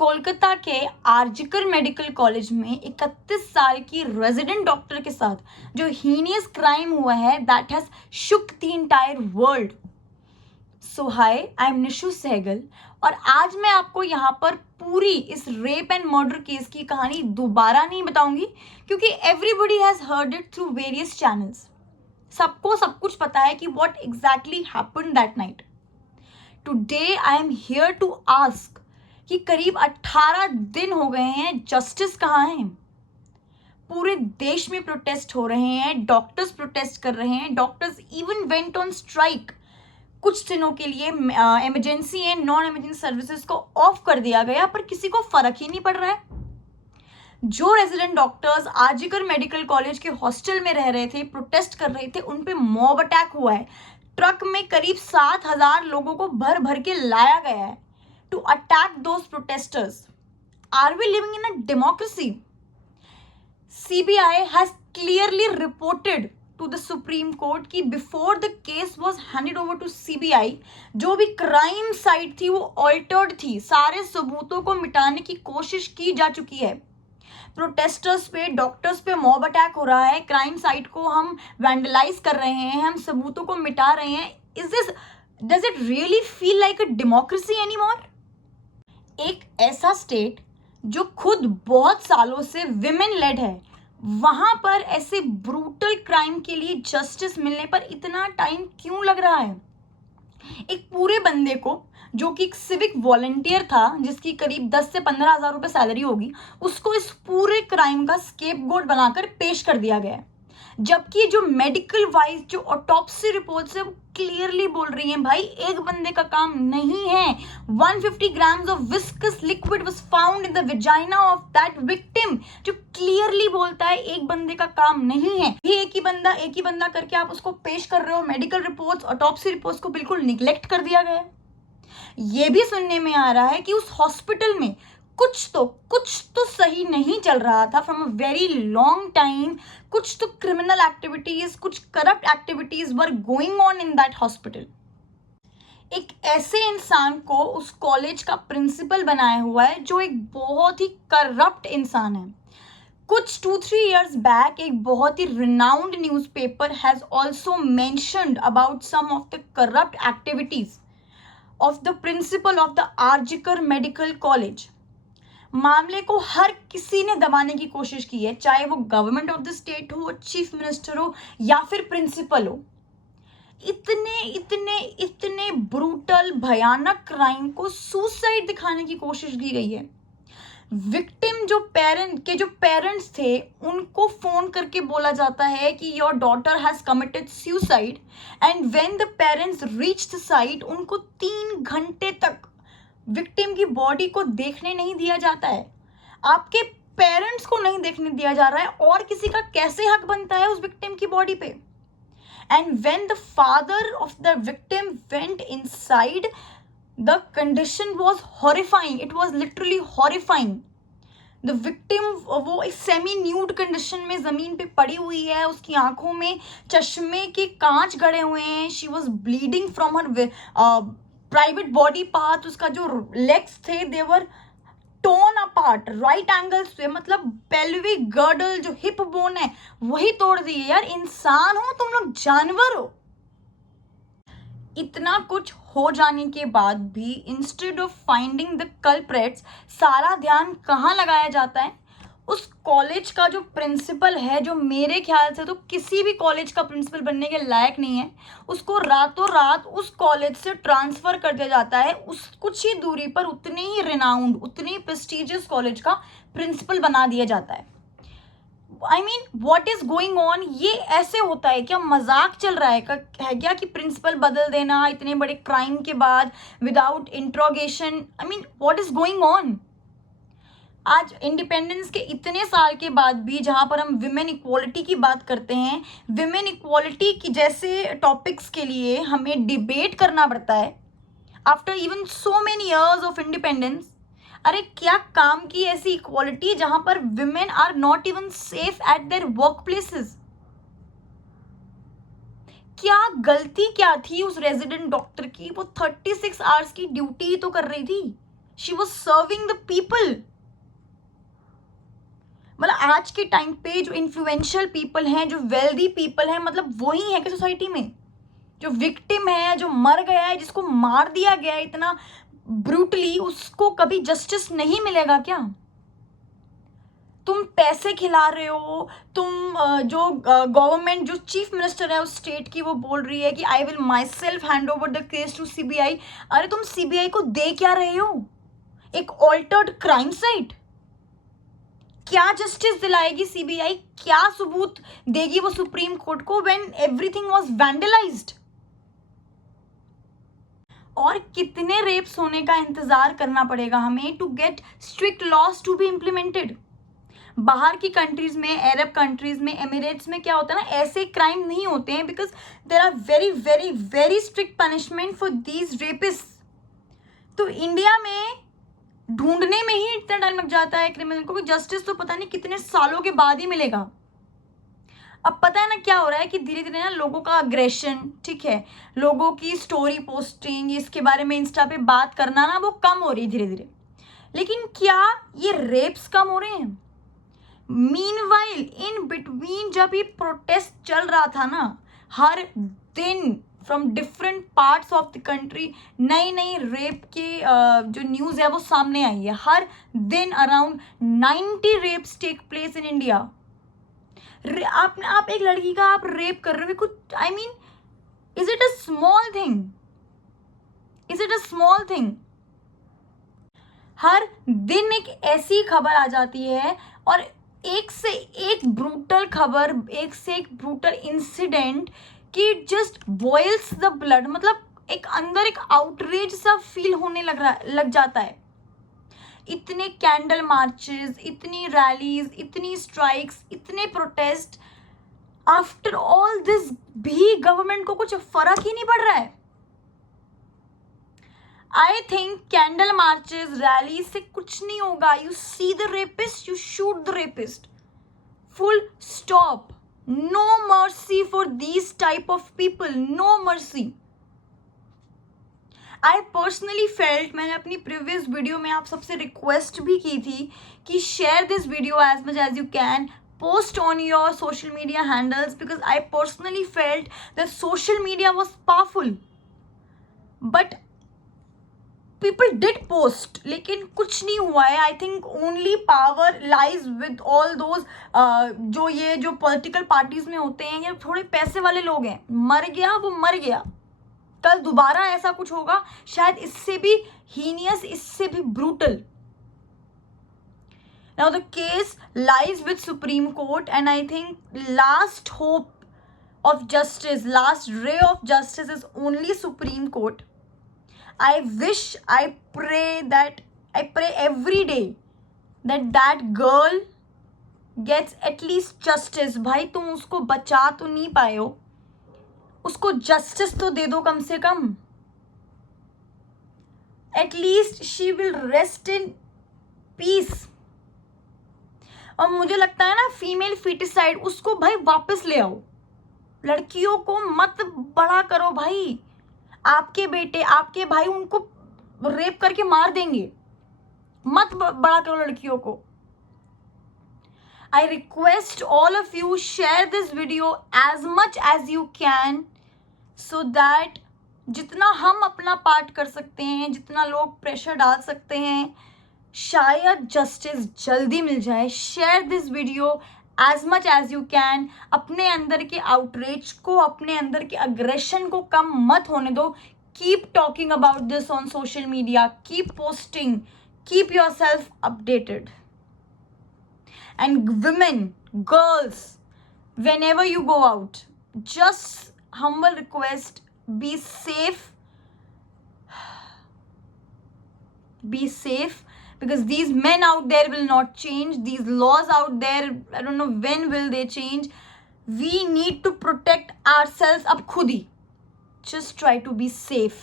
कोलकाता के आरजिकर medical college में 31 साल की रेजिडेंट डॉक्टर के साथ जो हीनियस क्राइम हुआ है that has shook the entire world. So hi, I am Nishu Sehgal और आज मैं आपको यहाँ पर पूरी इस रेप एंड मर्डर केस की कहानी दोबारा नहीं बताऊंगी क्योंकि everybody has heard it through various channels. सबको सब कुछ पता है कि what exactly happened that night. Today I am here to ask कि करीब 18 दिन हो गए हैं, जस्टिस कहाँ है? पूरे देश में प्रोटेस्ट हो रहे हैं, डॉक्टर्स प्रोटेस्ट कर रहे हैं, doctors even went on strike. कुछ दिनों के लिए emergency and non emergency services को ऑफ कर दिया गया, पर किसी को फर्क ही नहीं पड़ रहा है। जो रेजिडेंट डॉक्टर्स आरजिकर मेडिकल कॉलेज के हॉस्टल में रह रहे थे, प्रोटेस्ट कर रहे थे, उन पे मॉब अटैक हुआ है। ट्रक में करीब 7,000 लोगों को भर भर के लाया गया है to attack those protesters. Are we living in a democracy? CBI has clearly reported to the Supreme Court कि before the case was handed over to CBI, जो भी क्राइम साइट थी वो ऑल्टर्ड थी, सारे सबूतों को मिटाने की कोशिश की जा चुकी है। प्रोटेस्टर्स पे, डॉक्टर्स पे मॉब अटैक हो रहा है, क्राइम साइट को हम वैंडलाइज कर रहे हैं, हम सबूतों को मिटा रहे हैं। Does it really feel like a democracy anymore? एक ऐसा स्टेट जो खुद बहुत सालों से विमेन लेड है, वहां पर ऐसे ब्रूटल क्राइम के लिए जस्टिस मिलने पर इतना टाइम क्यों लग रहा है? एक पूरे बंदे को जो कि एक सिविक वॉलंटियर था, जिसकी करीब 10 से 15 हजार रुपए सैलरी होगी, उसको इस पूरे क्राइम का स्केपगोट बनाकर पेश कर दिया गया है। जबकि जो मेडिकल वाइज जो ऑटोप्सी रिपोर्ट्स है वो क्लियरली बोल रही हैं, भाई एक बंदे का काम नहीं है। 150 grams of viscous liquid was found in the vagina of that victim, जो क्लियरली बोलता है एक बंदे का काम नहीं है। ये एक ही बंदा करके आप उसको पेश कर रहे हो। मेडिकल रिपोर्ट्स, ऑटोप्सी रिपोर्ट्स को बिल्कुल निग्लेक्ट कर दिया गया है। ये भी सुनने में आ रहा है कि उस हॉस्पिटल में कुछ तो सही नहीं चल रहा था from a very long time. कुछ तो क्रिमिनल एक्टिविटीज, कुछ corrupt activities were going on in that hospital. एक ऐसे इंसान को उस कॉलेज का प्रिंसिपल बनाया हुआ है जो एक बहुत ही करप्ट इंसान है। कुछ 2-3 years बैक एक बहुत ही renowned newspaper has also mentioned about some of the corrupt activities of the principal of the RG Kar medical college. मामले को हर किसी ने दबाने की कोशिश की है, चाहे वो गवर्नमेंट ऑफ द स्टेट हो, चीफ मिनिस्टर हो या फिर प्रिंसिपल हो। इतने ब्रूटल भयानक क्राइम को सुसाइड दिखाने की कोशिश की गई है। विक्टिम जो पेरेंट्स थे, उनको फोन करके बोला जाता है कि your daughter has committed suicide, and when the parents reach the site, उनको 3 घंटे तक विक्टिम की बॉडी को देखने नहीं दिया जाता है। आपके पेरेंट्स को नहीं देखने दिया जा रहा है, और किसी का कैसे हक बनता है उस विक्टिम की बॉडी पे? And when the father of the victim went inside, the condition was horrifying, it was literally horrifying. The victim वो एक सेमी न्यूड कंडीशन में जमीन पे पड़ी हुई है, उसकी आंखों में चश्मे के कांच गड़े हुए हैं। She was bleeding from her private body part. उसका जो लेग्स थे दे वर टोन अपार्ट, राइट एंगल्स पे, मतलब पेल्विक गर्डल जो हिप बोन है वही तोड़ दी है। यार इंसान हो तुम लोग, जानवर हो? इतना कुछ हो जाने के बाद भी instead of finding the culprits, सारा ध्यान कहाँ लगाया जाता है? उस कॉलेज का जो प्रिंसिपल है, जो मेरे ख्याल से तो किसी भी कॉलेज का प्रिंसिपल बनने के लायक नहीं है, उसको रातों रात उस कॉलेज से ट्रांसफर कर दिया जाता है। उस कुछ ही दूरी पर उतने ही रिनाउंड, उतने ही प्रेस्टिजियस कॉलेज का प्रिंसिपल बना दिया जाता है। I mean what is going on? ये ऐसे होता है क्या? मजाक चल रहा है क्या कि प्रिंसिपल बदल देना इतने बड़े क्राइम के बाद without interrogation? I mean what is going on? आज इंडिपेंडेंस के इतने साल के बाद भी जहां पर हम विमेन इक्वालिटी की बात करते हैं, विमेन इक्वालिटी की जैसे टॉपिक्स के लिए हमें डिबेट करना पड़ता है after even so many years of independence. अरे क्या काम की ऐसी इक्वालिटी जहां पर women are not even safe at their work places? क्या गलती क्या थी उस रेजिडेंट डॉक्टर की? वो 36 आवर्स की ड्यूटी तो कर रही थी। She was serving the people. मतलब आज के टाइम पे जो इन्फ्लुएंशियल पीपल हैं, जो वेल्दी पीपल हैं, मतलब वही है कि सोसाइटी में जो विक्टिम है, जो मर गया है, जिसको मार दिया गया है इतना ब्रूटली, उसको कभी जस्टिस नहीं मिलेगा क्या? तुम पैसे खिला रहे हो, तुम जो गवर्नमेंट, जो चीफ मिनिस्टर है उस स्टेट की, वो बोल रही है कि I will myself hand over the case to CBI. अरे तुम सीबीआई को दे क्या रहे हो? एक ऑल्टर्ड क्राइम साइट. क्या जस्टिस दिलाएगी सीबीआई? क्या सबूत देगी वो सुप्रीम कोर्ट को व्हेन एवरीथिंग वाज वैंडलाइज्ड? और कितने रेप्स होने का इंतजार करना पड़ेगा हमें to get strict laws to be implemented? बाहर की कंट्रीज में, अरब कंट्रीज में, एमिरेट्स में क्या होता है ना, ऐसे क्राइम नहीं होते हैं because there are very very very strict punishment for these rapist. तो इंडिया में ढूंढने में ही इतना टाइम लग जाता है क्रिमिनल को कि जस्टिस तो पता नहीं कितने सालों के बाद ही मिलेगा. अब पता है ना क्या हो रहा है कि धीरे धीरे ना लोगों का अग्रेशन, ठीक है, लोगों की स्टोरी पोस्टिंग, इसके बारे में इंस्टा पे बात करना ना, वो कम हो रही है धीरे धीरे. लेकिन क्या ये रेप्स कम हो रहे हैं? मीनवाइल इन बिटवीन जब ये प्रोटेस्ट चल रहा था ना, हर दिन from different parts of the country नई नई रेप की जो न्यूज़ है वो सामने आई है. हर दिन around 90 rapes take place in India. आप एक लड़की का आप रेप कर रहे हो, कुछ I mean, is it a small thing? Is it a small thing? हर दिन एक ऐसी खबर आ जाती है और एक से एक ब्रूटल खबर, एक से एक ब्रूटल इंसिडेंट कि जस्ट बॉइल्स द ब्लड. मतलब एक अंदर एक आउटरेज सा फील होने लग जाता है. इतने कैंडल मार्चेस, इतनी रैलीज, इतनी स्ट्राइक्स, इतने प्रोटेस्ट, आफ्टर ऑल दिस भी गवर्नमेंट को कुछ फर्क ही नहीं पड़ रहा है. I think candle marches, rally से कुछ नहीं होगा. You see the rapist, you shoot the rapist. Full stop. No mercy for these type of people. No mercy. I personally felt, मैंने अपनी प्रीवियस वीडियो में आप सबसे रिक्वेस्ट भी की थी कि share this video as much as you can, post on your social media handles, because I personally felt that social media was powerful, but people did post, लेकिन कुछ नहीं हुआ है. I think only power lies with all those जो political parties में होते हैं, या थोड़े पैसे वाले लोग हैं. मर गया वो मर गया. कल दोबारा ऐसा कुछ होगा, शायद इससे भी हीनियस, इससे भी brutal. Now the case lies with Supreme Court, and I think last hope of justice, last ray of justice is only Supreme Court. I wish, I pray every day that girl gets at least justice. भाई तुम उसको बचा तो नहीं पाए हो, उसको justice तो दे दो कम से कम. At least she will rest in peace. और मुझे लगता है ना, फीमेल फिटिसाइड, उसको भाई वापस ले आओ. लड़कियों को मत बड़ा करो भाई. आपके बेटे, आपके भाई उनको रेप करके मार देंगे. मत बड़ा करो लड़कियों को. I request all of you, share this video as much as you can, so that जितना हम अपना पार्ट कर सकते हैं, जितना लोग प्रेशर डाल सकते हैं, शायद जस्टिस जल्दी मिल जाए. Share this video as much as you can. अपने अंदर के आउटरीच को, अपने अंदर के अग्रेशन को कम मत होने दो. Keep talking about this on social media, keep posting, keep your self updated. And women, girls, whenever you go out, just humble request, be safe. Be safe, because these men out there will not change. These laws out there, I don't know when will they change. We need to protect ourselves ab khud hi. Just try to be safe.